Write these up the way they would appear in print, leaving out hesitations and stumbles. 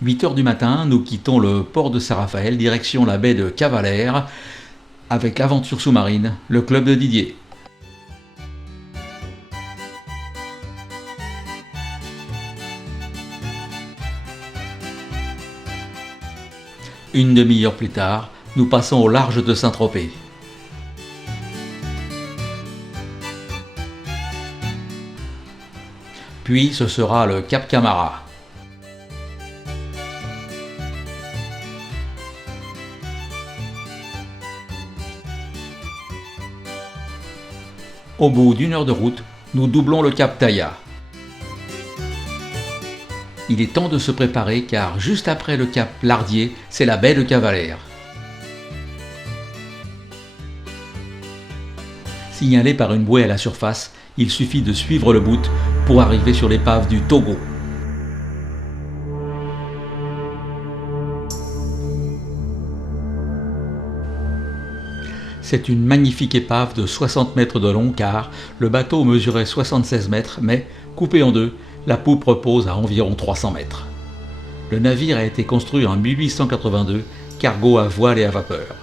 8 heures du matin, nous quittons le port de Saint-Raphaël, direction la baie de Cavalère, avec l'aventure sous-marine, le club de Didier. Une demi-heure plus tard, nous passons au large de Saint-Tropez. Puis ce sera le Cap Camara. Au bout d'une heure de route, nous doublons le Cap Taïa. Il est temps de se préparer car juste après le Cap Lardier, c'est la baie de Cavalère. Signalé par une bouée à la surface, il suffit de suivre le bout pour arriver sur l'épave du Togo. C'est une magnifique épave de 60 mètres de long car le bateau mesurait 76 mètres mais, coupé en deux, la poupe repose à environ 300 mètres. Le navire a été construit en 1882, cargo à voile et à vapeur.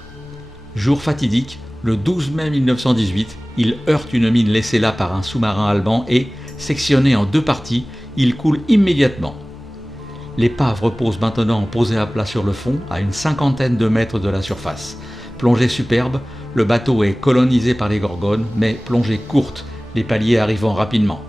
Jour fatidique, le 12 mai 1918, il heurte une mine laissée là par un sous-marin allemand et, sectionné en deux parties, il coule immédiatement. L'épave repose maintenant posée à plat sur le fond, à une cinquantaine de mètres de la surface. Plongée superbe, le bateau est colonisé par les gorgones, mais plongée courte, les paliers arrivant rapidement.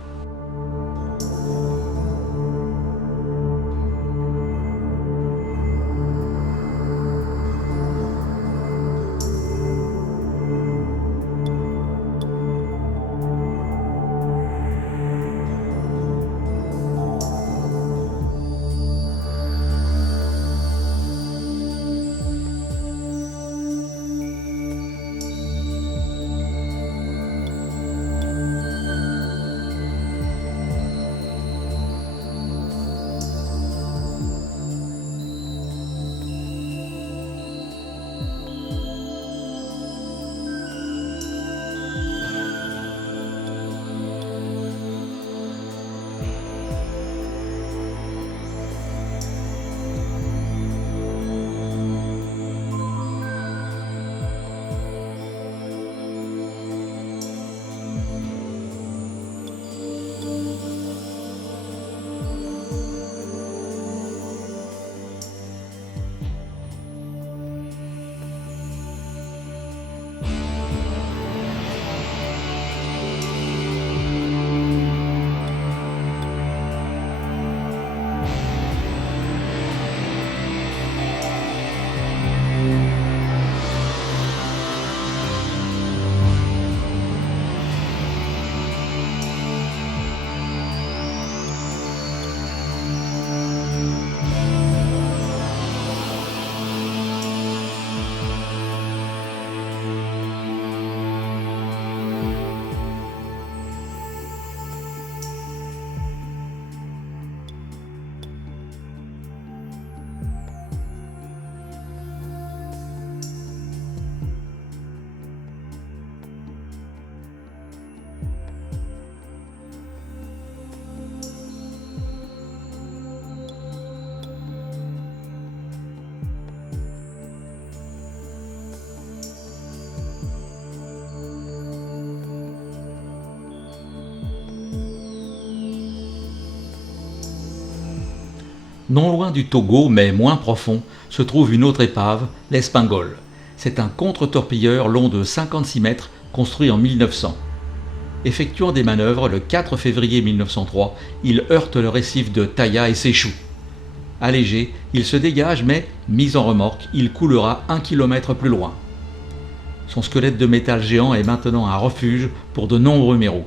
Non loin du Togo, mais moins profond, se trouve une autre épave, l'Espingole. C'est un contre-torpilleur long de 56 mètres, construit en 1900. Effectuant des manœuvres le 4 février 1903, il heurte le récif de Taïa et s'échoue. Allégé, il se dégage mais, mis en remorque, il coulera 1 km plus loin. Son squelette de métal géant est maintenant un refuge pour de nombreux mérous.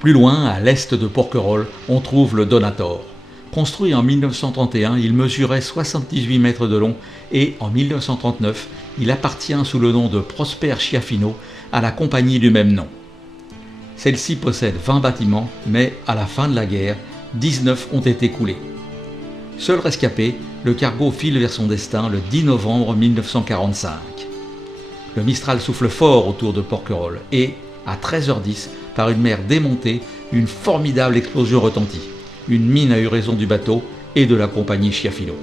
Plus loin, à l'est de Porquerolles, on trouve le Donator. Construit en 1931, il mesurait 78 mètres de long et en 1939, il appartient sous le nom de Prosper Schiaffino à la compagnie du même nom. Celle-ci possède 20 bâtiments, mais à la fin de la guerre, 19 ont été coulés. Seul rescapé, le cargo file vers son destin le 10 novembre 1945. Le Mistral souffle fort autour de Porquerolles et, à 13h10, par une mer démontée, une formidable explosion retentit. Une mine a eu raison du bateau et de la compagnie Schiaffino.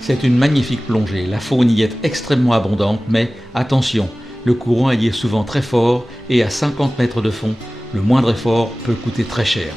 C'est une magnifique plongée, la faune y est extrêmement abondante, mais attention, le courant y est souvent très fort et à 50 mètres de fond, le moindre effort peut coûter très cher.